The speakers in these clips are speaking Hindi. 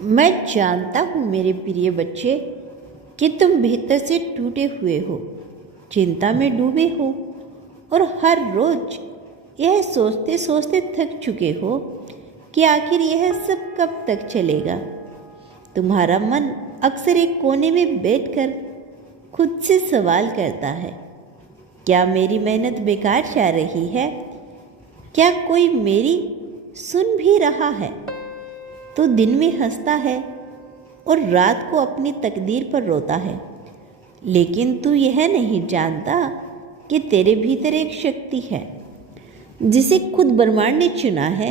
मैं जानता हूँ मेरे प्रिय बच्चे कि तुम भीतर से टूटे हुए हो, चिंता में डूबे हो और हर रोज यह सोचते सोचते थक चुके हो कि आखिर यह सब कब तक चलेगा। तुम्हारा मन अक्सर एक कोने में बैठकर खुद से सवाल करता है, क्या मेरी मेहनत बेकार जा रही है? क्या कोई मेरी सुन भी रहा है? तो दिन में हंसता है और रात को अपनी तकदीर पर रोता है। लेकिन तू यह नहीं जानता कि तेरे भीतर एक शक्ति है जिसे खुद ब्रह्मांड ने चुना है।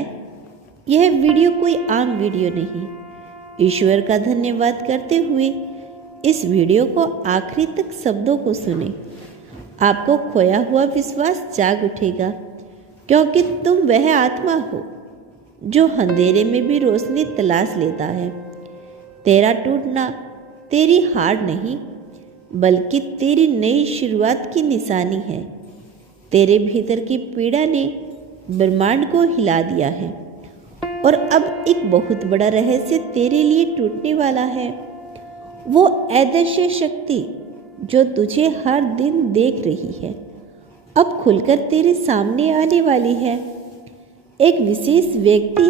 यह वीडियो कोई आम वीडियो नहीं। ईश्वर का धन्यवाद करते हुए इस वीडियो को आखिरी तक शब्दों को सुने। आपको खोया हुआ विश्वास जाग उठेगा, क्योंकि तुम वह आत्मा हो जो अंधेरे में भी रोशनी तलाश लेता है। तेरा टूटना तेरी हार नहीं, बल्कि तेरी नई शुरुआत की निशानी है। तेरे भीतर की पीड़ा ने ब्रह्मांड को हिला दिया है और अब एक बहुत बड़ा रहस्य तेरे लिए टूटने वाला है। वो अदृश्य शक्ति जो तुझे हर दिन देख रही है, अब खुलकर तेरे सामने आने वाली है। एक विशेष व्यक्ति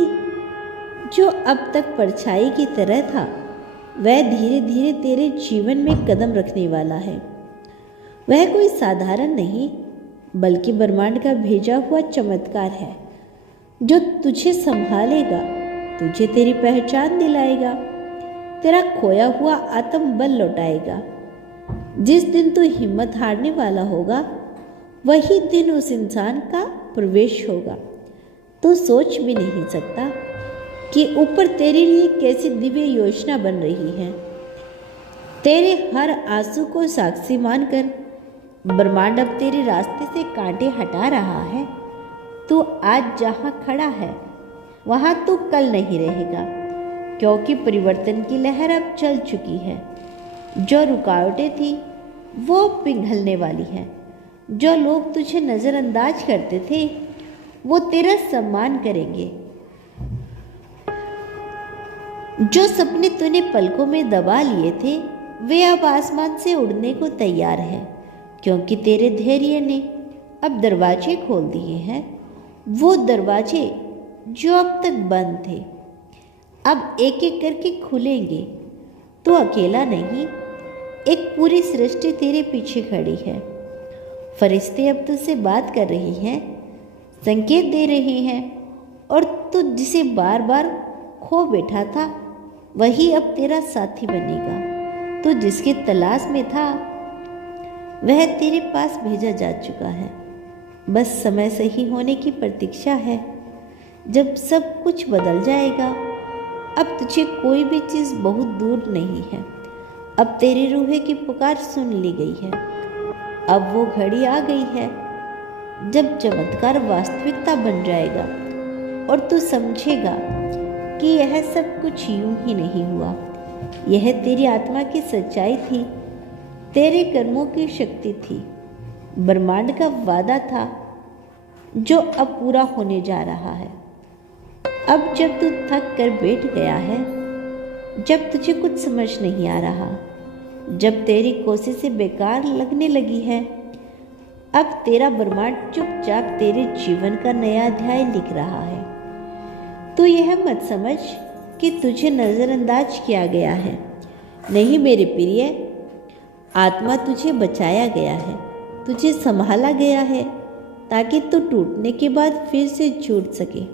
जो अब तक परछाई की तरह था, वह धीरे धीरे तेरे जीवन में कदम रखने वाला है। वह कोई साधारण नहीं, बल्कि ब्रह्मांड का भेजा हुआ चमत्कार है जो तुझे संभालेगा, तुझे तेरी पहचान दिलाएगा, तेरा खोया हुआ आत्मबल लौटाएगा। जिस दिन तू हिम्मत हारने वाला होगा, वही दिन उस इंसान का प्रवेश होगा। तू सोच भी नहीं सकता कि ऊपर तेरे लिए कैसी दिव्य योजना बन रही है। तेरे हर आंसू को साक्षी मानकर ब्रह्मांड अब तेरे रास्ते से कांटे हटा रहा है। तू आज जहाँ खड़ा है, वहाँ तू कल नहीं रहेगा, क्योंकि परिवर्तन की लहर अब चल चुकी है। जो रुकावटें थी वो पिघलने वाली है। जो लोग तुझे नज़रअंदाज करते थे, वो तेरा सम्मान करेंगे। जो सपने तूने पलकों में दबा लिए थे, वे अब आसमान से उड़ने को तैयार हैं, क्योंकि तेरे धैर्य ने अब दरवाजे खोल दिए हैं। वो दरवाजे जो अब तक बंद थे, अब एक एक करके खुलेंगे। तू अकेला नहीं, एक पूरी सृष्टि तेरे पीछे खड़ी है। फरिश्ते अब तुझसे बात कर रही हैं, संकेत दे रहे हैं, और तू जिसे बार बार खो बैठा था, वही अब तेरा साथी बनेगा। तू जिसकी तलाश में था, वह तेरे पास भेजा जा चुका है। बस समय सही होने की प्रतीक्षा है, जब सब कुछ बदल जाएगा। अब तुझे कोई भी चीज़ बहुत दूर नहीं है। अब तेरी रूह की पुकार सुन ली गई है। अब वो घड़ी आ गई है जब चमत्कार वास्तविकता बन जाएगा और तू समझेगा कि यह सब कुछ यूं ही नहीं हुआ। यह तेरी आत्मा की सच्चाई थी, तेरे कर्मों की शक्ति थी, ब्रह्मांड का वादा था जो अब पूरा होने जा रहा है। अब जब तू थक कर बैठ गया है, जब तुझे कुछ समझ नहीं आ रहा, जब तेरी कोशिशें बेकार लगने लगी है, अब तेरा ब्रह्मांड चुपचाप तेरे जीवन का नया अध्याय लिख रहा है। तू यह मत समझ कि तुझे नज़रअंदाज किया गया है। नहीं मेरे प्रिय, आत्मा तुझे बचाया गया है, तुझे संभाला गया है, ताकि तू टूटने के बाद फिर से जुड़ सके।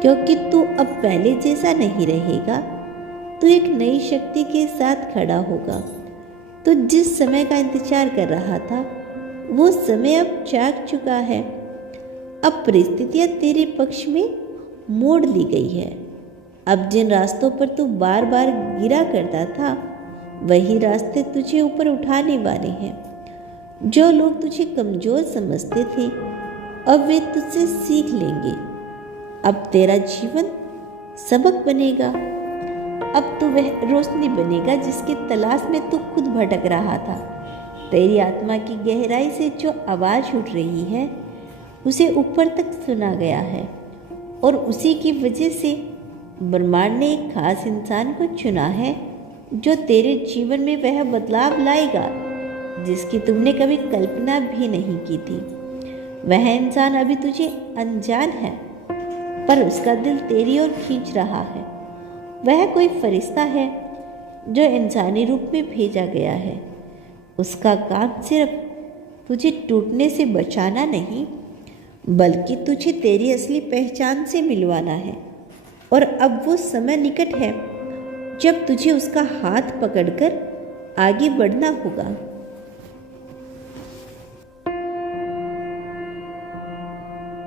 क्योंकि तू अब पहले जैसा नहीं रहेगा, तू एक नई शक्ति के साथ खड़ा होगा। तू जिस समय का इंतजार कर रहा था, वो समय अब जाग चुका है। अब परिस्थितियां तेरे पक्ष में मोड़ ली गई है। अब जिन रास्तों पर तू बार बार गिरा करता था, वही रास्ते तुझे ऊपर उठाने वाले हैं। जो लोग तुझे कमजोर समझते थे, अब वे तुझसे सीख लेंगे। अब तेरा जीवन सबक बनेगा। अब तू वह रोशनी बनेगा जिसकी तलाश में तू खुद भटक रहा था। तेरी आत्मा की गहराई से जो आवाज़ उठ रही है, उसे ऊपर तक सुना गया है, और उसी की वजह से ब्रह्मांड ने एक खास इंसान को चुना है जो तेरे जीवन में वह बदलाव लाएगा जिसकी तुमने कभी कल्पना भी नहीं की थी। वह इंसान अभी तुझे अनजान है, पर उसका दिल तेरी ओर खींच रहा है। वह कोई फरिश्ता है जो इंसानी रूप में भेजा गया है। उसका काम सिर्फ तुझे टूटने से बचाना नहीं, बल्कि तुझे तेरी असली पहचान से मिलवाना है। और अब वो समय निकट है जब तुझे उसका हाथ पकड़कर आगे बढ़ना होगा।